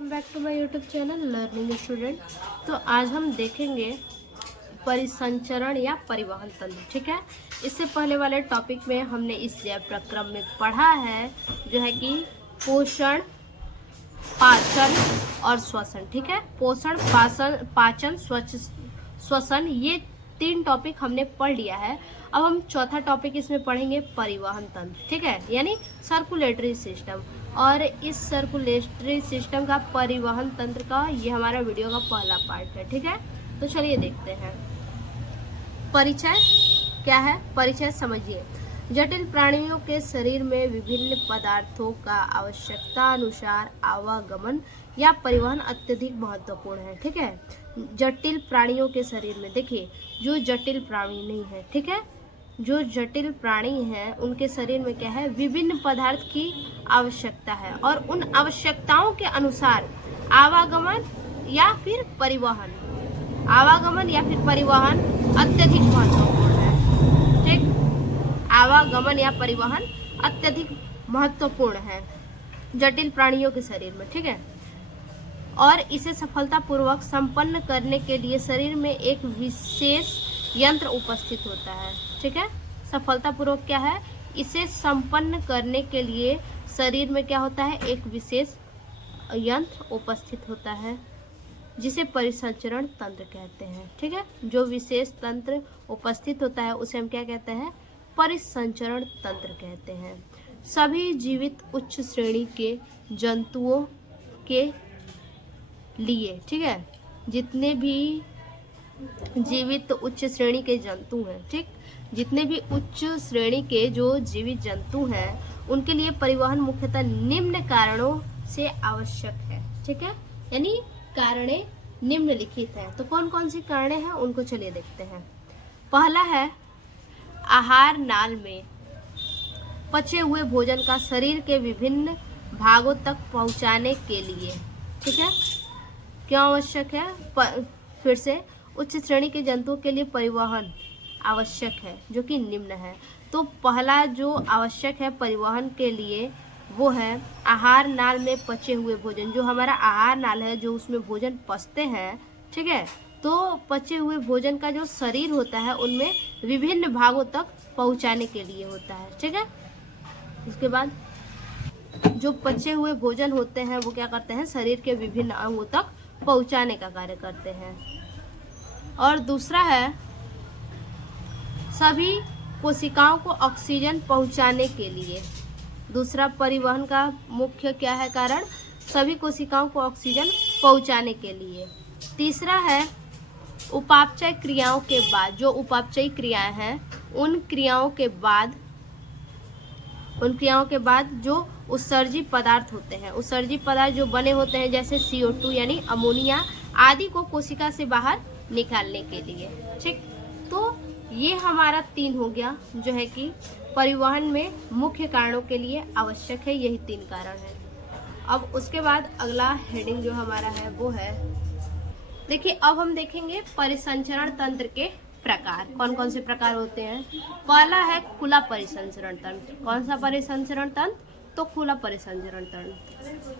Welcome back to my YouTube channel learning student. तो आज हम देखेंगे परिसंचरण या परिवहन तंत्र। ठीक है, इससे पहले वाले टॉपिक में हमने इस प्रक्रम में पढ़ा है जो है कि पोषण, पाचन और श्वसन। ठीक है, पोषण, पाचन, श्वसन, ये 3 टॉपिक हमने पढ़ लिया है। अब हम चौथा टॉपिक इसमें पढ़ेंगे परिवहन तंत्र। ठीक है, यानी सर्कुलेटरी सिस्टम। और इस सर्कुलेटरी सिस्टम का परिवहन तंत्र का ये हमारा वीडियो का पहला पार्ट है। ठीक है, तो चलिए देखते हैं। परिचय क्या है? परिचय समझिए। जटिल प्राणियों के शरीर में विभिन्न पदार्थों का आवश्यकता अनुसार आवागमन या परिवहन अत्यधिक महत्वपूर्ण है। ठीक है, जटिल प्राणियों के शरीर में देखिए, जो जटिल प्राणी नहीं है, ठीक है, जो जटिल प्राणी हैं उनके शरीर में क्या है, विभिन्न पदार्थ की आवश्यकता है और उन आवश्यकताओं के अनुसार आवागमन या फिर परिवहन अत्यधिक महत्वपूर्ण है। ठीक, आवागमन या परिवहन अत्यधिक महत्वपूर्ण है जटिल प्राणियों के शरीर में। ठीक है, और इसे सफलतापूर्वक संपन्न करने के लिए शरीर में एक विशेष यंत्र उपस्थित होता है। ठीक है, सफलतापूर्वक क्या है, इसे संपन्न करने के लिए शरीर में क्या होता है, एक विशेष यंत्र उपस्थित होता है जिसे परिसंचरण तंत्र कहते हैं। ठीक है, जो विशेष तंत्र उपस्थित होता है उसे हम क्या कहते हैं, परिसंचरण तंत्र कहते हैं। सभी जीवित उच्च श्रेणी के जंतुओं के लिए, ठीक है, जितने भी जीवित उच्च श्रेणी के जंतु हैं, ठीक, जितने भी उच्च श्रेणी के जो जीवित जंतु हैं उनके लिए परिवहन मुख्यतः निम्न कारणों से आवश्यक है। ठीक है, यानी कारणे निम्नलिखित हैं। तो कौन कौन सी कारणे हैं उनको चलिए देखते हैं। पहला है आहार नाल में पचे हुए भोजन का शरीर के विभिन्न भागों तक पहुंचाने के लिए, ठीक है, क्या आवश्यक है, फिर से उच्च श्रेणी के जंतुओं के लिए परिवहन आवश्यक है जो कि निम्न है। तो पहला जो आवश्यक है परिवहन के लिए वो है आहार नाल में पचे हुए भोजन। जो हमारा आहार नाल है, जो उसमें भोजन पचते हैं, ठीक है, तो पचे हुए भोजन का जो शरीर होता है उनमें विभिन्न भागों तक पहुंचाने के लिए होता है। ठीक है, उसके बाद जो पचे हुए भोजन होते हैं वो क्या करते हैं, शरीर के विभिन्न अंगों तक पहुंचाने का कार्य करते हैं। और दूसरा है सभी कोशिकाओं को ऑक्सीजन पहुंचाने के लिए। दूसरा परिवहन का मुख्य क्या है कारण, सभी कोशिकाओं को ऑक्सीजन पहुंचाने के लिए। तीसरा है उपापचय क्रियाओं के बाद, जो उपापचयी क्रियाएं हैं उन क्रियाओं के बाद जो उत्सर्जी पदार्थ होते हैं, उत्सर्जी पदार्थ जो बने होते हैं जैसे CO2 यानी अमोनिया आदि को कोशिका से बाहर निकालने के लिए। ठीक, तो ये हमारा 3 हो गया जो है कि परिवहन में मुख्य कारणों के लिए आवश्यक है, यही 3 कारण है। अब उसके बाद अगला हेडिंग जो हमारा है वो है, देखिए अब हम देखेंगे परिसंचरण तंत्र के प्रकार, कौन कौन से प्रकार होते हैं। पहला है खुला परिसंचरण तंत्र। कौन सा परिसंचरण तंत्र, तो खुला परिसंचरण तंत्र।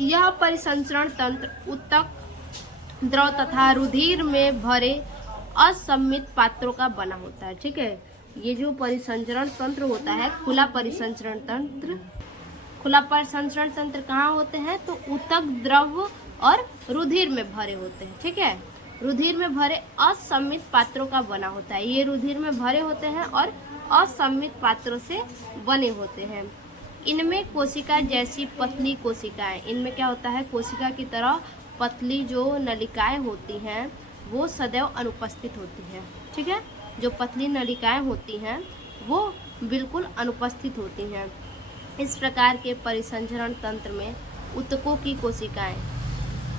यह परिसंचरण तंत्र ऊतक, द्रव तथा रुधिर में भरे असममित पात्रों का बना होता है। ठीक है, ये जो परिसंचरण तंत्र होता है, खुला परिसंचरण तंत्र कहाँ होते हैं, तो ऊतक, द्रव और रुधिर में भरे होते हैं। ठीक है, रुधिर में भरे असममित पात्रों का बना होता है। ये रुधिर में भरे होते हैं और असममित पात्रों से बने होते हैं। इनमें कोशिका जैसी पतली कोशिकाएं, इनमें क्या होता है, कोशिका की तरह पतली जो नलिकाएं होती हैं वो सदैव अनुपस्थित होती हैं। ठीक है, जो पतली नलिकाएं होती हैं वो बिल्कुल अनुपस्थित होती हैं। इस प्रकार के परिसंचरण तंत्र में ऊतकों की कोशिकाएं,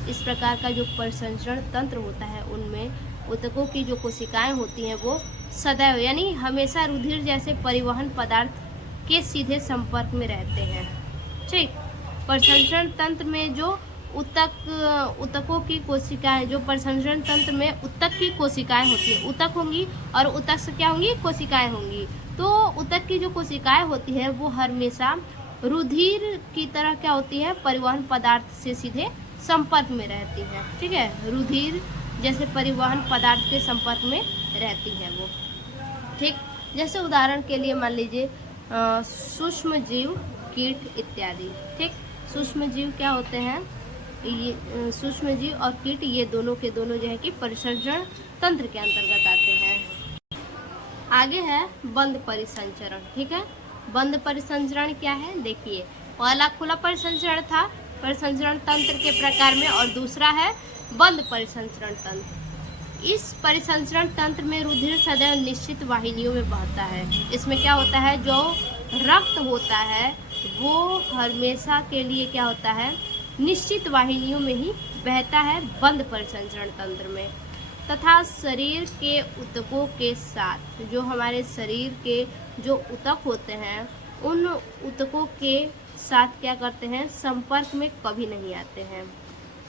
इस प्रकार का जो परिसंचरण तंत्र होता है उनमें ऊतकों की जो कोशिकाएं होती हैं वो सदैव यानी हमेशा रुधिर जैसे परिवहन पदार्थ के सीधे संपर्क में रहते हैं। ठीक, परिसंचरण तंत्र में जो ऊतकों की कोशिकाएं, जो परिसंचरण तंत्र में ऊतक की कोशिकाएं होती है, ऊतक होंगी और ऊतक से क्या होंगी, कोशिकाएं होंगी। तो ऊतक की जो कोशिकाएं होती है वो हमेशा रुधिर की तरह क्या होती है, परिवहन पदार्थ से सीधे संपर्क में रहती है। ठीक है, रुधिर जैसे परिवहन पदार्थ के संपर्क में रहती है वो। ठीक, जैसे उदाहरण के लिए मान लीजिए सूक्ष्म जीव, कीट इत्यादि। ठीक, सूक्ष्म जीव क्या होते हैं, ये सूक्ष्म जीव और कीट ये दोनों के दोनों जो है कि परिसंचरण तंत्र के अंतर्गत आते हैं। आगे है बंद परिसंचरण। ठीक है, बंद परिसंचरण क्या है, देखिए पहला खुला परिसंचरण था परिसंचरण तंत्र के प्रकार में, और दूसरा है बंद परिसंचरण तंत्र। इस परिसंचरण तंत्र में रुधिर सदैव निश्चित वाहिनियों में बहता है। इसमें क्या होता है, जो रक्त होता है वो हमेशा के लिए क्या होता है, निश्चित वाहिनियों में ही बहता है बंद परिसंचरण तंत्र में। तथा शरीर के ऊतकों के साथ, जो हमारे शरीर के जो ऊतक होते हैं उन ऊतकों के साथ क्या करते हैं, संपर्क में कभी नहीं आते हैं।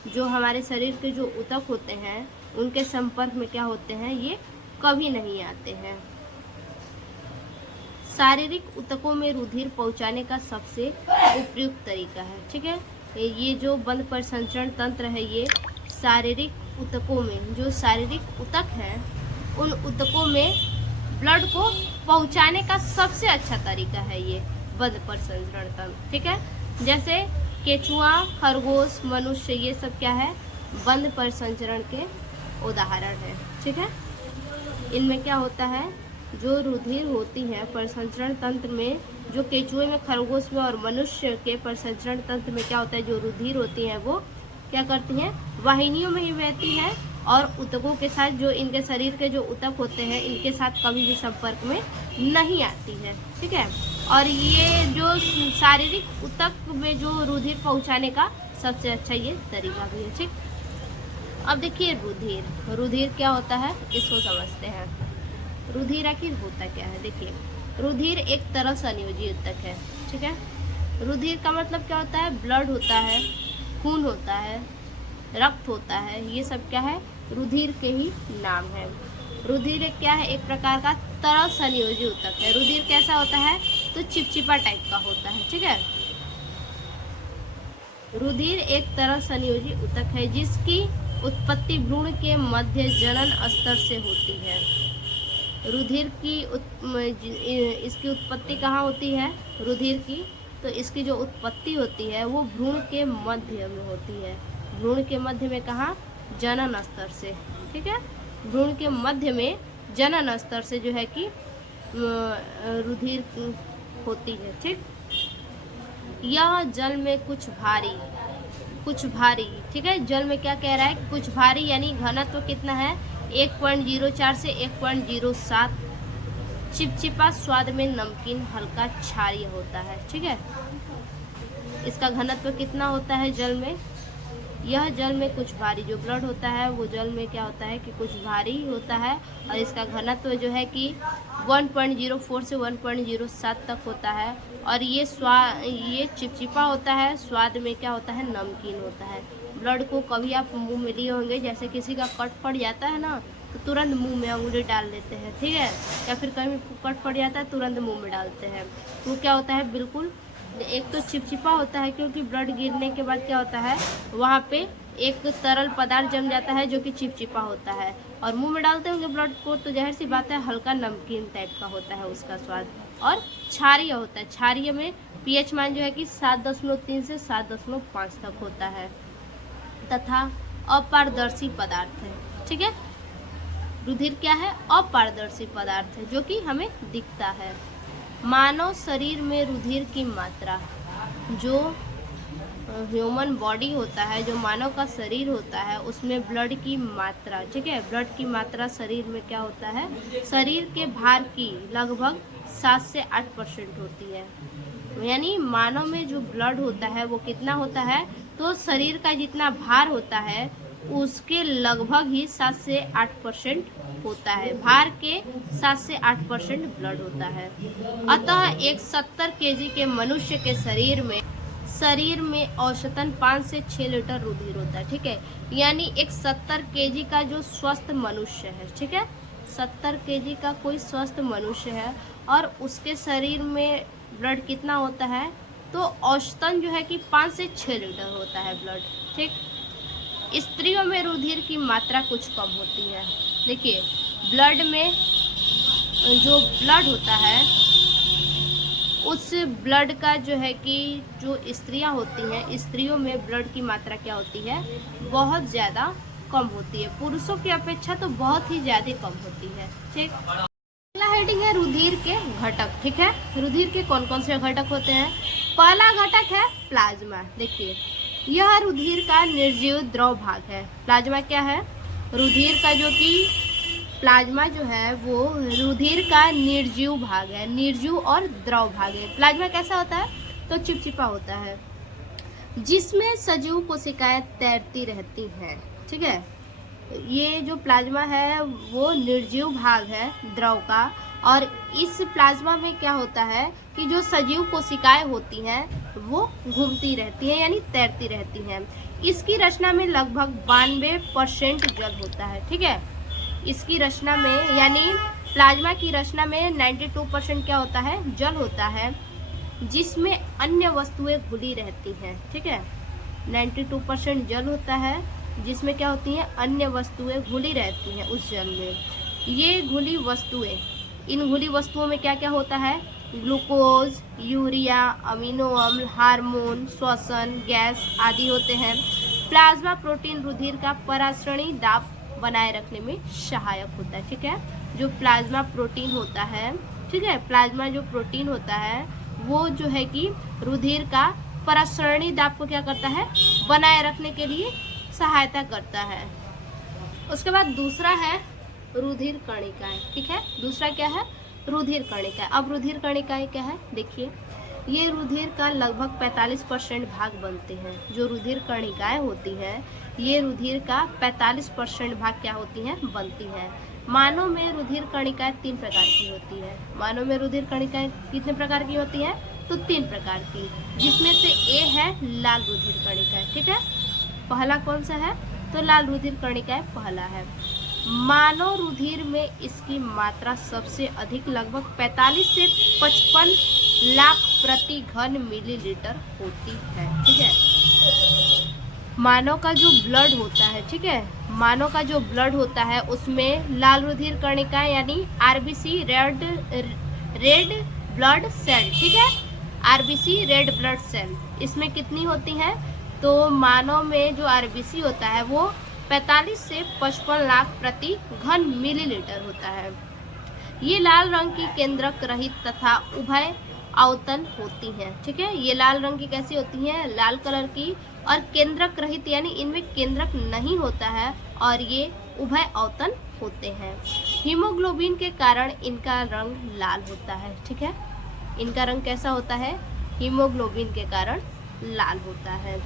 जो हमारे शरीर के जो ऊतक होते हैं उनके संपर्क में क्या होते हैं, ये कभी नहीं आते हैं। शारीरिक ऊतकों में रुधिर पहुंचाने का सबसे उपयुक्त तरीका है। ठीक है, ये जो बंद परिसंचरण तंत्र है ये शारीरिक ऊतकों में, जो शारीरिक ऊतक हैं उन ऊतकों में ब्लड को पहुंचाने का सबसे अच्छा तरीका है ये बंद परिसंचरण तंत्र। ठीक है, जैसे केचुआ, खरगोश, मनुष्य, ये सब क्या है, बंद परिसंचरण के उदाहरण है। ठीक है, इनमें क्या होता है, जो रुधिर होती है परिसंचरण तंत्र में, जो केचुए में, खरगोश में और मनुष्य के परिसंचरण तंत्र में क्या होता है, जो रुधिर होती है वो क्या करती हैं, वाहिनियों में ही बहती है और ऊतकों के साथ, जो इनके शरीर के जो ऊतक होते हैं इनके साथ कभी भी संपर्क में नहीं आती है। ठीक है, और ये जो शारीरिक ऊतक में जो रुधिर पहुंचाने का सबसे अच्छा ये तरीका भी है। ठीक, अब देखिए रुधिर, रुधिर क्या होता है इसको समझते हैं। रुधिर आखिर होता क्या है, देखिए रुधिर एक तरल संयोजी ऊतक है। ठीक है, रुधिर का मतलब क्या होता है, ब्लड होता है, खून होता है, रक्त होता है, ये सब क्या है, रुधिर के ही नाम है। रुधिर एक क्या है, एक प्रकार का तरल संयोजी ऊतक है। रुधिर कैसा होता है, तो चिपचिपा टाइप का होता है। ठीक है, रुधिर एक तरल संयोजी ऊतक है जिसकी उत्पत्ति भ्रूण के मध्य जनन स्तर से होती है। रुधिर की इसकी उत्पत्ति कहाँ होती है, रुधिर की, तो इसकी जो उत्पत्ति होती है वो भ्रूण के मध्य में होती है। भ्रूण के मध्य में कहाँ, जनन स्तर से। ठीक है, भ्रूण के मध्य में जनन स्तर से जो है कि रुधिर होती है। ठीक, यह जल में कुछ भारी, ठीक है, जल में क्या कह रहा है, कुछ भारी, यानी घनत्व तो कितना है, 1.04 से 1.07, चिपचिपा, स्वाद में नमकीन, हल्का क्षारीय होता है। ठीक है, इसका घनत्व कितना होता है जल में, यह जल में कुछ भारी, जो ब्लड होता है वो जल में क्या होता है कि कुछ भारी होता है, और इसका घनत्व जो है कि 1.04 से 1.07 तक होता है, और ये चिपचिपा होता है, स्वाद में क्या होता है, नमकीन होता है। ब्लड को कभी आप मुंह में लिए होंगे, जैसे किसी का कट पड़ जाता है ना तो तुरंत मुंह में अंगूठी डाल देते हैं। ठीक है, या फिर कहीं कट पड़ जाता है तुरंत मुंह में डालते हैं, तो क्या होता है, बिल्कुल एक तो चिपचिपा होता है, क्योंकि ब्लड गिरने के बाद क्या होता है वहाँ पे एक तरल पदार्थ जम जाता है जो कि चिपचिपा होता है, और मुंह में डालते होंगे ब्लड को तो जाहिर सी बात है हल्का नमकीन टाइप का होता है उसका स्वाद, और क्षारीय होता है। क्षारीय में पीएच मान जो है कि 7.3 से 7.5 तक होता है, तथा अपारदर्शी पदार्थ है। ठीक है, रुधिर क्या है, अपारदर्शी पदार्थ है जो कि हमें दिखता है। मानव शरीर में रुधिर की मात्रा, जो ह्यूमन बॉडी होता है, जो मानव का शरीर होता है उसमें ब्लड की मात्रा, ठीक है, ब्लड की मात्रा शरीर में क्या होता है, शरीर के भार की लगभग 7 से 8% होती है। यानी मानव में जो ब्लड होता है वो कितना होता है, तो शरीर का जितना भार होता है उसके लगभग ही 7 से 8% होता है, भार के 7 से 8% ब्लड होता है। अतः एक 70 केजी के मनुष्य के शरीर में औसतन 5 से 6 लीटर रुधिर होता है। ठीक है, यानी एक 70 केजी का जो स्वस्थ मनुष्य है, ठीक है, 70 केजी का कोई स्वस्थ मनुष्य है और उसके शरीर में ब्लड कितना होता है, तो औसतन जो है कि 5 से 6 लीटर होता है ब्लड। ठीक, स्त्रियों में रुधिर की मात्रा कुछ कम होती है। देखिए, ब्लड में जो ब्लड होता है उस ब्लड का जो है कि जो स्त्रियां होती हैं, स्त्रियों में ब्लड की मात्रा क्या होती है, बहुत ज़्यादा कम होती है। पुरुषों की अपेक्षा तो बहुत ही ज़्यादा कम होती है। ठीक, अगला हेडिंग है रुधिर के घटक। ठीक है, रुधिर के कौन कौन से घटक होते हैं। पहला घटक है प्लाज्मा। देखिए, यह रुधिर का निर्जीव द्रव भाग है। प्लाज्मा क्या है, रुधिर का जो कि प्लाज्मा जो है वो रुधिर का निर्जीव भाग है, निर्जीव और द्रव भाग है। प्लाज्मा कैसा होता है, तो चिपचिपा होता है, जिसमें सजीव कोशिकाएं तैरती रहती हैं। ठीक है, ये जो प्लाज्मा है वो निर्जीव भाग है द्रव का, और इस प्लाज्मा में क्या होता है कि जो सजीव कोशिकाएं होती हैं वो घूमती रहती हैं, यानी तैरती रहती हैं। इसकी रचना में लगभग 92% जल होता है। ठीक है, इसकी रचना में यानी प्लाज्मा की रचना में 92% क्या होता है, जल होता है, जिसमें अन्य वस्तुएं घुली रहती हैं। ठीक है, 92% जल होता है जिसमें क्या होती हैं, अन्य वस्तुएं घुली रहती हैं उस जल में। ये घुली वस्तुएं, इन घुली वस्तुओं में क्या क्या होता है, ग्लूकोज, यूरिया, अमीनो अम्ल, हार्मोन, श्वसन, गैस आदि होते हैं। प्लाज्मा प्रोटीन रुधिर का परासरणी दाब बनाए रखने में सहायक होता है। ठीक है, जो प्लाज्मा प्रोटीन होता है, ठीक है, प्लाज्मा जो प्रोटीन होता है वो जो है कि रुधिर का परासरणी दाब को क्या करता है, बनाए रखने के लिए सहायता करता है। उसके बाद दूसरा है रुधिर कणिकाएं। ठीक है, दूसरा क्या है, रुधिर कणिकाएं। अब रुधिर कणिकाएं क्या है, देखिए, ये रुधिर का लगभग 45% भाग बनते हैं। जो रुधिर कणिकाएं होती हैं ये रुधिर का 45% भाग क्या होती हैं, बनती हैं। मानव में रुधिर कणिकाएं 3 प्रकार की होती है। मानव में रुधिर कणिकाएं कितने प्रकार की होती हैं, तो 3 प्रकार की, जिसमें से ए है लाल रुधिर कणिकाएं। ठीक है, पहला कौन सा है, तो लाल रुधिर कणिकाएं पहला है। मानव रुधिर में इसकी मात्रा सबसे अधिक लगभग 45 से 55 लाख प्रति घन मिलीलीटर होती है। ठीक है, मानव का जो ब्लड होता है, ठीक है, मानव का जो ब्लड होता है उसमें लाल रुधिर कणिका यानी आरबीसी, रेड ब्लड सेल, ठीक है, आरबीसी रेड ब्लड सेल, इसमें कितनी होती हैं, तो मानव में जो आरबीसी होता है वो 45 से 55 लाख प्रति घन मिलीलीटर होता है। ये लाल रंग की केंद्रक रहित तथा उभय अवतन होती हैं। ठीक है, ये लाल रंग की कैसी होती हैं, लाल कलर की, और केंद्रक रहित यानी इनमें केंद्रक नहीं होता है, और ये उभय अवतन होते हैं। हीमोग्लोबिन के कारण इनका रंग लाल होता है। ठीक है, इनका रंग कैसा होता है, हीमोग्लोबिन के कारण लाल होता है।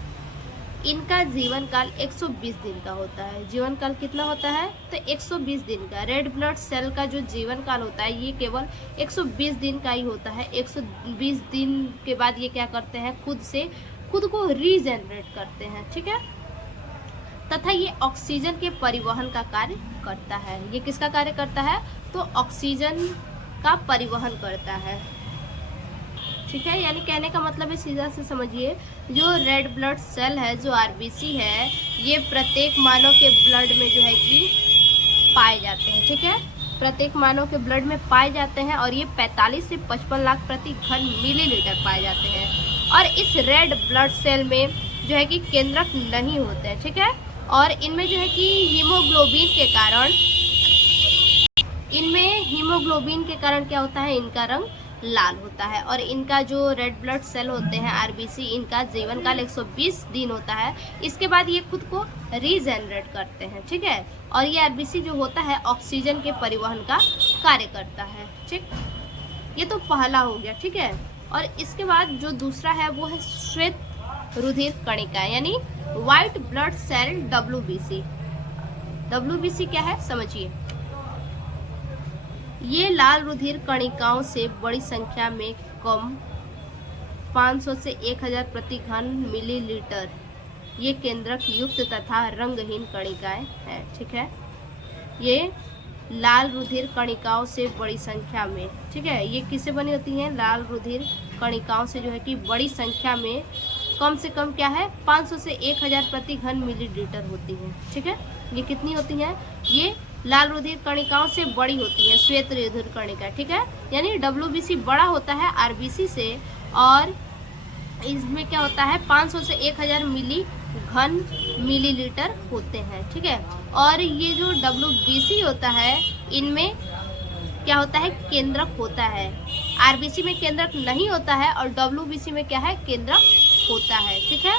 इनका जीवन काल 120 दिन का होता है। जीवन काल कितना होता है, तो 120 दिन का। रेड ब्लड सेल का जो जीवन काल होता है ये केवल 120 दिन का ही होता है। 120 दिन के बाद ये क्या करते हैं, खुद को रीजेनरेट करते हैं। ठीक है, तथा ये ऑक्सीजन के परिवहन का कार्य करता है। ये किसका कार्य करता है, तो ऑक्सीजन का परिवहन करता है। ठीक है, यानी कहने का मतलब है, सीधा से समझिए, जो रेड ब्लड सेल है, जो आरबीसी है, ये प्रत्येक मानव के ब्लड में जो है कि पाए जाते हैं। ठीक है, प्रत्येक मानव के ब्लड में पाए जाते हैं, और ये 45 से 55 लाख प्रति घन मिलीलीटर पाए जाते हैं। और इस रेड ब्लड सेल में जो है कि केंद्रक नहीं होते हैं। ठीक है, और इनमें जो है कि हीमोग्लोबिन के कारण क्या होता है, इनका रंग लाल होता है। और इनका जो रेड ब्लड सेल होते हैं आरबीसी, इनका जीवन काल 120 दिन होता है। इसके बाद ये खुद को रीजेनरेट करते हैं। ठीक है, और ये आरबीसी जो होता है ऑक्सीजन के परिवहन का कार्य करता है। ठीक, ये तो पहला हो गया। ठीक है, और इसके बाद जो दूसरा है वो है श्वेत रुधिर कणिका यानी white blood cell, WBC. WBC क्या है, समझिए, ये लाल रुधिर कणिकाओं से बड़ी संख्या में कम 500 से 1000 प्रति घन मिलीलीटर ये केंद्रक युक्त तथा रंगहीन कणिकाएं हैं। ठीक है, ये लाल रुधिर कणिकाओं से बड़ी संख्या में, ठीक है, ये किससे बनी होती हैं, लाल रुधिर कणिकाओं से जो है कि बड़ी संख्या में कम से कम क्या है 500 से 1000 प्रति घन मिलीलीटर होती हैं। ठीक है, ये कितनी होती हैं? ये लाल रुधिर कणिकाओं से बड़ी होती है श्वेत रुधिर कणिका। ठीक है, यानी WBC बड़ा होता है RBC से, और इसमें क्या होता है 500 से 1000 मिलीलीटर होते हैं। ठीक है, और ये जो WBC होता है इनमें क्या होता है? केंद्रक होता है। RBC में केंद्रक नहीं होता है और WBC में क्या है? केंद्रक होता है। ठीक है,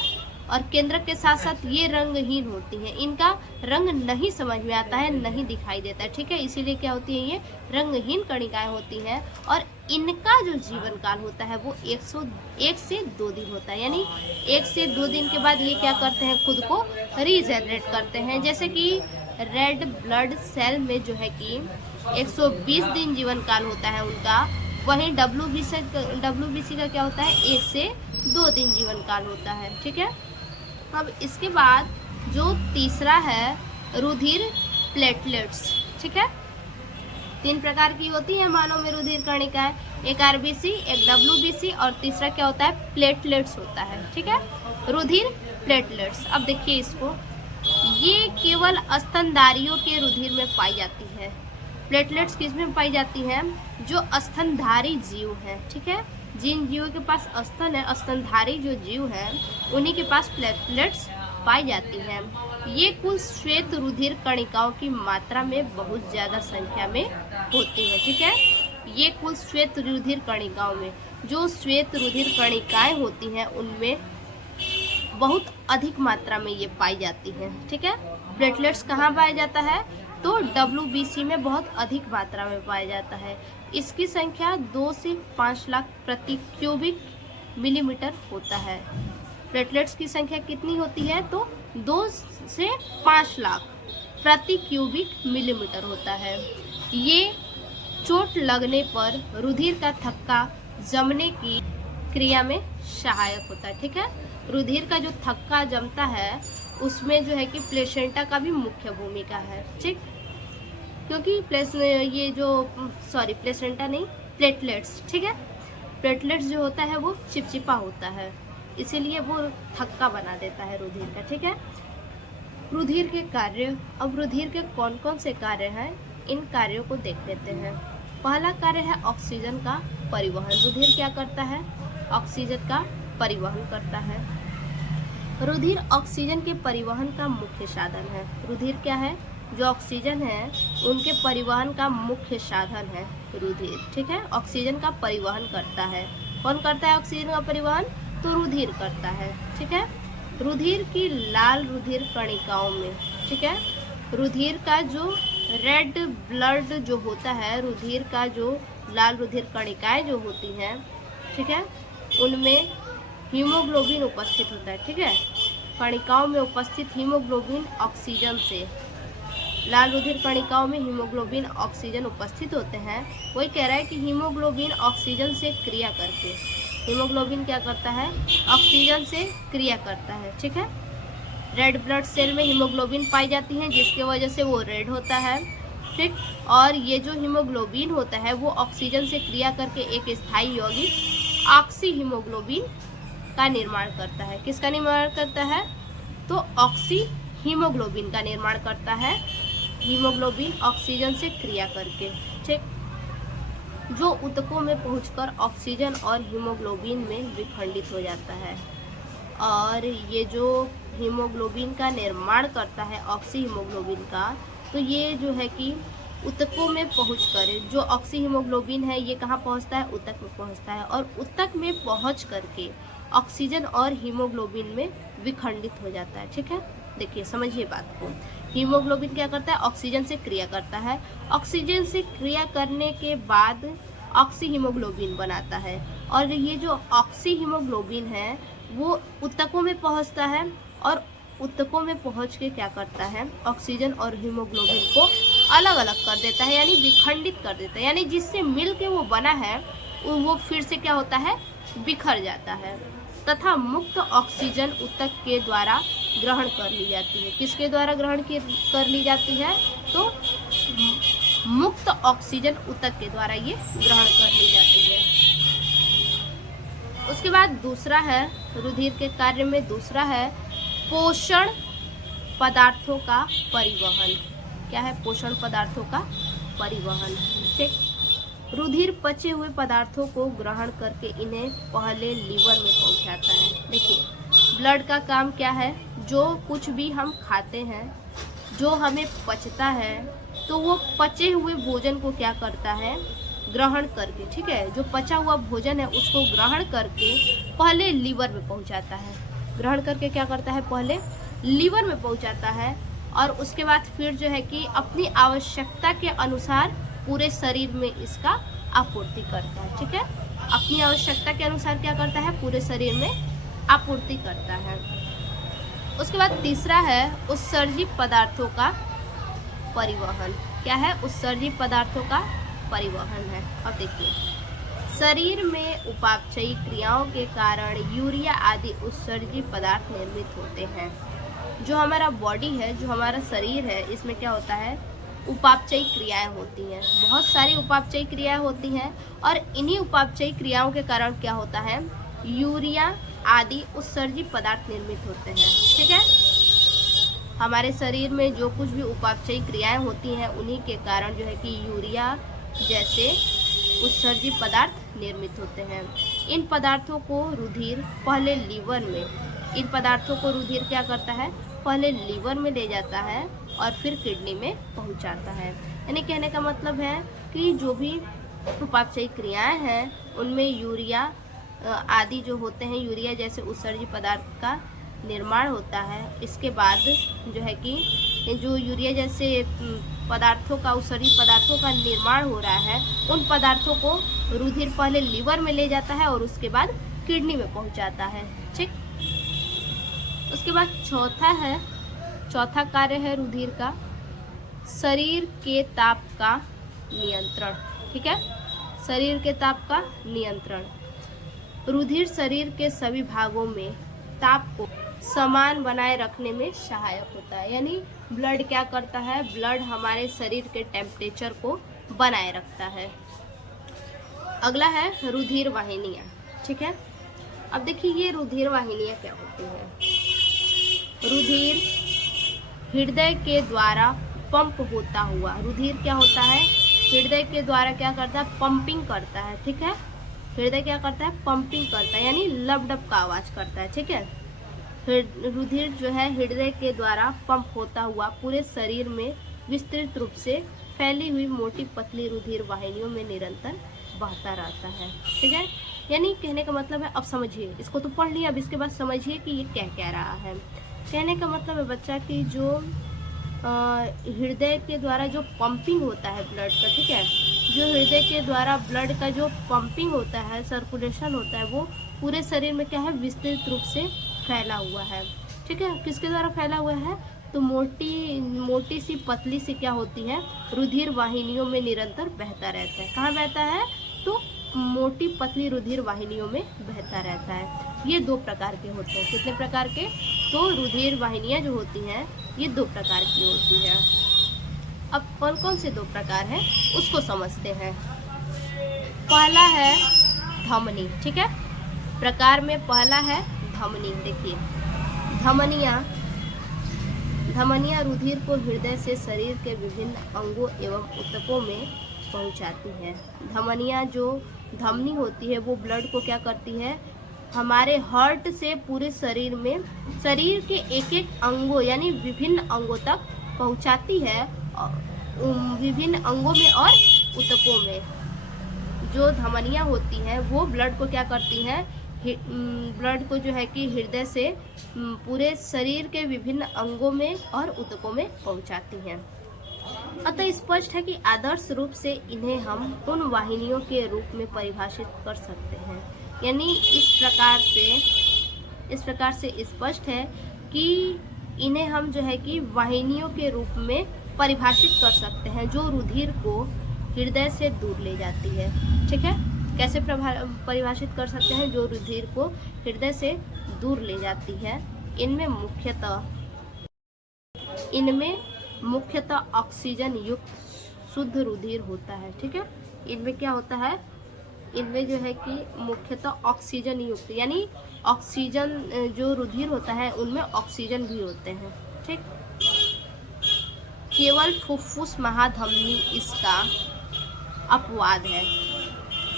और केंद्रक के साथ साथ ये रंगहीन होती हैं, इनका रंग नहीं समझ में आता है, नहीं दिखाई देता है। ठीक है, इसीलिए क्या होती है? ये रंगहीन कणिकाएं होती हैं, और इनका जो जीवन काल होता है वो 1 से 2 दिन होता है। यानी 1 से 2 दिन के बाद ये क्या करते हैं? खुद को रीजेनरेट करते हैं। जैसे कि रेड ब्लड सेल में जो है कि 120 दिन जीवन काल होता है उनका, वहीं WBC का क्या होता है? 1 से 2 दिन जीवन काल होता है। ठीक है, अब इसके बाद जो तीसरा है रुधिर प्लेटलेट्स। ठीक है, 3 प्रकार की होती है मानव में रुधिर कणिकाएं, एक RBC, एक WBC, और तीसरा क्या होता है? प्लेटलेट्स होता है। ठीक है, रुधिर प्लेटलेट्स। अब देखिए इसको, ये केवल स्तनधारियों के रुधिर में पाई जाती है। प्लेटलेट्स किस में पाई जाती हैं? जो स्तनधारी जीव हैं। ठीक है, जिन जीवों के पास स्तन है, स्तनधारी जो जीव हैं उन्हीं के पास प्लेटलेट्स पाई जाती हैं। ये कुल श्वेत रुधिर कणिकाओं की मात्रा में बहुत ज़्यादा संख्या में होती है। ठीक है, ये कुल श्वेत रुधिर कणिकाओं में जो श्वेत रुधिर कणिकाएं होती हैं उनमें बहुत अधिक मात्रा में ये पाई जाती हैं। ठीक है, प्लेटलेट्स कहाँ पाया जाता है? तो WBC में बहुत अधिक मात्रा में पाया जाता है। इसकी संख्या 2 से 5 लाख प्रति क्यूबिक मिलीमीटर होता है। प्लेटलेट्स की संख्या कितनी होती है? तो 2 से 5 लाख प्रति क्यूबिक मिलीमीटर होता है। ये चोट लगने पर रुधिर का थक्का जमने की क्रिया में सहायक होता है। ठीक है, रुधिर का जो थक्का जमता है उसमें जो है कि प्लेसेंटा का भी मुख्य भूमिका है। ठीक, क्योंकि प्लेसेंटा नहीं, प्लेटलेट्स। ठीक है, प्लेटलेट्स जो होता है वो चिपचिपा होता है, इसीलिए वो थक्का बना देता है रुधिर का। ठीक है, रुधिर के कार्य। अब रुधिर के कौन कौन से कार्य हैं, इन कार्यों को देख लेते हैं। पहला कार्य है ऑक्सीजन का परिवहन। रुधिर क्या करता है? ऑक्सीजन का परिवहन करता है। रुधिर ऑक्सीजन के परिवहन का मुख्य साधन है। रुधिर क्या है? जो ऑक्सीजन है उनके परिवहन का मुख्य साधन है रुधिर। ठीक है, ऑक्सीजन का परिवहन करता है। कौन करता है ऑक्सीजन का परिवहन? तो रुधिर करता है। ठीक है, रुधिर की लाल रुधिर कणिकाओं में, ठीक है, रुधिर का जो रेड ब्लड जो होता है, रुधिर का जो लाल रुधिर कणिकाएं जो होती हैं, ठीक है, उनमें हीमोग्लोबिन उपस्थित होता है। ठीक है, कणिकाओं में उपस्थित हीमोग्लोबिन ऑक्सीजन से, लाल रुधिर कणिकाओं में हीमोग्लोबिन ऑक्सीजन उपस्थित होते हैं। वही कह रहा है कि हीमोग्लोबिन ऑक्सीजन से क्रिया करके, हीमोग्लोबिन क्या करता है? ऑक्सीजन से क्रिया करता है। ठीक है, रेड ब्लड सेल में हीमोग्लोबिन पाई जाती है जिसकी वजह से वो रेड होता है। ठीक, और ये जो हीमोग्लोबिन होता है वो ऑक्सीजन से क्रिया करके एक स्थायी यौगिक ऑक्सी हीमोग्लोबिन का निर्माण करता है। किसका निर्माण करता है? तो ऑक्सी हीमोग्लोबिन का निर्माण करता है, हीमोग्लोबिन ऑक्सीजन से क्रिया करके। ठीक, जो ऊतकों में पहुंचकर ऑक्सीजन और हीमोग्लोबिन में विखंडित हो जाता है। और ये जो हीमोग्लोबिन का निर्माण करता है ऑक्सी हीमोग्लोबिन का, तो ये जो है कि ऊतकों में पहुंचकर जो ऑक्सी हीमोग्लोबिन है ये कहाँ पहुंचता है? ऊतक में पहुंचता है, और ऊतक में पहुंच करके ऑक्सीजन और हीमोग्लोबिन में विखंडित हो जाता है। ठीक है, देखिए समझिए बात को। हीमोग्लोबिन क्या करता है? ऑक्सीजन से क्रिया करता है, ऑक्सीजन से क्रिया करने के बाद ऑक्सी हीमोग्लोबिन बनाता है, और ये जो ऑक्सी हीमोग्लोबिन है वो ऊतकों में पहुंचता है, और ऊतकों में पहुंच के क्या करता है? ऑक्सीजन और हीमोग्लोबिन को अलग अलग कर देता है, यानी विखंडित कर देता है, यानी जिससे मिल के वो बना है वो फिर से क्या होता है? बिखर जाता है, तथा मुक्त ऑक्सीजन ऊतक के द्वारा ग्रहण कर ली जाती है। किसके द्वारा ग्रहण कर ली जाती है? तो मुक्त ऑक्सीजन ऊतक के द्वारा ये ग्रहण कर ली जाती है। उसके बाद दूसरा है रुधिर के कार्य में, दूसरा है पोषण पदार्थों का परिवहन। क्या है? पोषण पदार्थों का परिवहन। ठीक। रुधिर पचे हुए पदार्थों को ग्रहण करके इन्हें पहले लीवर में पहुंचाता है। देखिए ब्लड का काम क्या है, जो कुछ भी हम खाते हैं, जो हमें पचता है, तो वो पचे हुए भोजन को क्या करता है, ग्रहण करके, ठीक है, जो पचा हुआ भोजन है उसको ग्रहण करके पहले लीवर में पहुंचाता है। ग्रहण करके क्या करता है, पहले लीवर में पहुंचाता है और उसके बाद फिर जो है कि अपनी आवश्यकता के अनुसार पूरे शरीर में इसका आपूर्ति करता है। ठीक है, अपनी आवश्यकता के अनुसार क्या करता है, पूरे शरीर में आपूर्ति करता है। उसके बाद तीसरा है उत्सर्जित पदार्थों का परिवहन। क्या है? उत्सर्जित पदार्थों का परिवहन है। अब देखिए शरीर में उपापचयी क्रियाओं के कारण यूरिया आदि उत्सर्जित पदार्थ निर्मित होते हैं। जो हमारा बॉडी है, जो हमारा शरीर है, इसमें क्या होता है, उपापचयी क्रियाएं होती हैं। बहुत सारी उपापचयी क्रियाएं होती हैं और इन्हीं उपापचयी क्रियाओं के कारण क्या होता है, यूरिया आदि उत्सर्जित पदार्थ निर्मित होते हैं। ठीक है, हमारे शरीर में जो कुछ भी उपापचयी क्रियाएं होती हैं उन्हीं के कारण जो है कि यूरिया जैसे उत्सर्जित पदार्थ निर्मित होते हैं। इन पदार्थों को रुधिर पहले लीवर में, इन पदार्थों को रुधिर क्या करता है, पहले लीवर में ले जाता है और फिर किडनी में पहुंचाता है। यानी कहने का मतलब है कि जो भी उपापचयी क्रियाएं हैं उनमें यूरिया आदि जो होते हैं, यूरिया जैसे उत्सर्जित पदार्थ का निर्माण होता है। इसके बाद जो है कि जो यूरिया जैसे पदार्थों का, उत्सर्जित पदार्थों का निर्माण हो रहा है, उन पदार्थों को रुधिर पहले लीवर में ले जाता है और उसके बाद किडनी में पहुंचाता है। ठीक, उसके बाद चौथा कार्य है रुधिर का शरीर के ताप का नियंत्रण। ठीक है, शरीर के ताप का नियंत्रण। रुधिर शरीर के सभी भागों में ताप को समान बनाए रखने में सहायक होता है। यानी ब्लड क्या करता है, ब्लड हमारे शरीर के टेम्परेचर को बनाए रखता है। अगला है रुधिर वाहिनियाँ। ठीक है, अब देखिए ये रुधिर वाहिनियाँ क्या होती हैं। रुधिर हृदय के द्वारा पंप होता हुआ, रुधिर क्या होता है, हृदय के द्वारा क्या करता है, पंपिंग करता है। ठीक है, हृदय क्या करता है, पंपिंग करता है, यानी लपडप का आवाज करता है। ठीक है, रुधिर जो है हृदय के द्वारा पंप होता हुआ पूरे शरीर में विस्तृत रूप से फैली हुई मोटी पतली रुधिर वाहिनियों में निरंतर बहता रहता है। ठीक है, यानी कहने का मतलब है, अब समझिए, इसको तो पढ़ लिया, अब इसके बाद समझिए कि ये क्या कह रहा है। कहने का मतलब है बच्चा कि जो हृदय के द्वारा जो पंपिंग होता है ब्लड का, ठीक है, जो हृदय के द्वारा ब्लड का जो पंपिंग होता है, सर्कुलेशन होता है, वो पूरे शरीर में क्या है, विस्तृत रूप से फैला हुआ है। ठीक है, किसके द्वारा फैला हुआ है, तो मोटी सी पतली सी क्या होती है, रुधिर वाहिनियों में निरंतर बहता रहता है। कहाँ बहता है, तो मोटी पतली रुधिर वाहिनियों में बहता रहता है। ये दो प्रकार के होते हैं। कितने प्रकार के, तो रुधिर वाहिनियाँ जो होती हैं ये दो प्रकार की होती है। अब कौन कौन से दो प्रकार हैं उसको समझते हैं। पहला है धमनी। ठीक है, प्रकार में पहला है धमनी। देखिए धमनियाँ रुधिर को हृदय से शरीर के विभिन्न अंगों एवं ऊतकों में पहुंचाती है। धमनियाँ जो धमनी होती है वो ब्लड को क्या करती है, हमारे हार्ट से पूरे शरीर में, शरीर के एक एक अंगों यानी विभिन्न अंगों तक पहुंचाती है, विभिन्न अंगों में और ऊतकों में। जो धमनियाँ होती हैं वो ब्लड को क्या करती हैं, ब्लड को जो है कि हृदय से पूरे शरीर के विभिन्न अंगों में और ऊतकों में पहुंचाती हैं। अतः स्पष्ट है कि आदर्श रूप से इन्हें हम उन वाहिनियों के रूप में परिभाषित कर सकते हैं। यानी इस प्रकार से स्पष्ट है कि इन्हें हम जो है कि वाहिनियों के रूप में परिभाषित कर सकते हैं, जो रुधिर को हृदय से दूर ले जाती है। ठीक है, कैसे परिभाषित कर सकते हैं, जो रुधिर को हृदय से दूर ले जाती है। इनमें मुख्यतः ऑक्सीजन युक्त शुद्ध रुधिर होता है। ठीक है, इनमें क्या होता है, इनमें जो है कि मुख्यतः ऑक्सीजन युक्त, यानी ऑक्सीजन जो रुधिर होता है उनमें ऑक्सीजन भी होते हैं। ठीक, केवल फुफ्फुस महाधमनी इसका अपवाद है।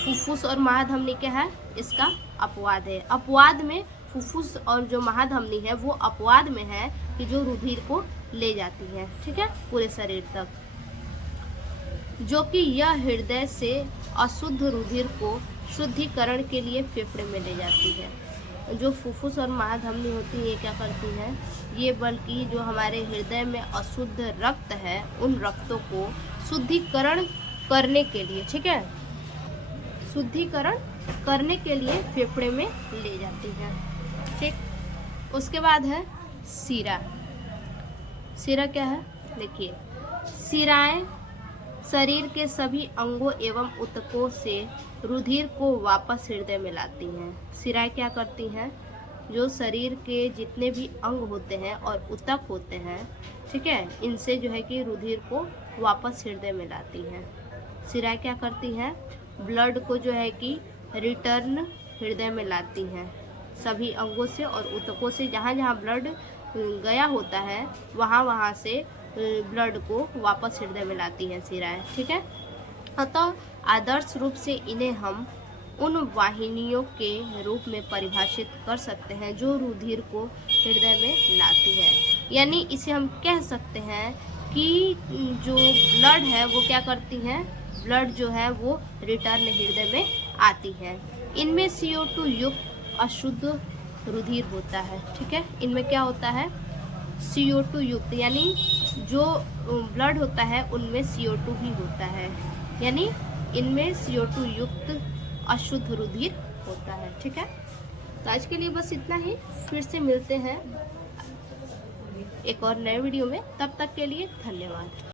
फुफ्फुस और महाधमनी क्या है? इसका अपवाद है। अपवाद में फुफ्फुस और जो महाधमनी है वो अपवाद में है कि जो रुधिर को ले जाती है, ठीक है, पूरे शरीर तक, जो कि यह हृदय से अशुद्ध रुधिर को शुद्धिकरण के लिए फेफड़े में ले जाती है। जो फुफ्फुस और महाधमनी होती है ये क्या करती है? ये बल्कि जो हमारे हृदय में अशुद्ध रक्त है उन रक्तों को शुद्धिकरण करने के लिए, ठीक है, शुद्धिकरण करने के लिए फेफड़े में ले जाती है। ठीक, उसके बाद है शिरा। शिरा क्या है? देखिए, शिराएं शरीर के सभी अंगों एवं ऊतकों से रुधिर को वापस हृदय में लाती हैं। शिराएं क्या करती हैं? जो शरीर के जितने भी अंग होते हैं और ऊतक होते हैं, ठीक है, इनसे जो है कि रुधिर को वापस हृदय में लाती हैं। शिराएं क्या करती हैं? ब्लड को जो है कि रिटर्न हृदय में लाती हैं। सभी अंगों से और ऊतकों से जहाँ जहाँ ब्लड गया होता है वहाँ से ब्लड को वापस हृदय में लाती है शिराएं, ठीक है। अतः आदर्श रूप से इन्हें हम उन वाहिनियों के रूप में परिभाषित कर सकते हैं जो रुधिर को हृदय में लाती है। यानी इसे हम कह सकते हैं कि जो ब्लड है वो क्या करती है? ब्लड जो है वो रिटर्न हृदय में आती है। इनमें CO2 युक्त अशुद्ध रुधिर होता है, ठीक है। इनमें क्या होता है? CO2 युक्त, यानी जो ब्लड होता है उनमें CO2 भी होता है, यानी इनमें CO2 युक्त अशुद्ध रुधिर होता है, ठीक है। तो आज के लिए बस इतना ही, फिर से मिलते हैं एक और नए वीडियो में, तब तक के लिए धन्यवाद।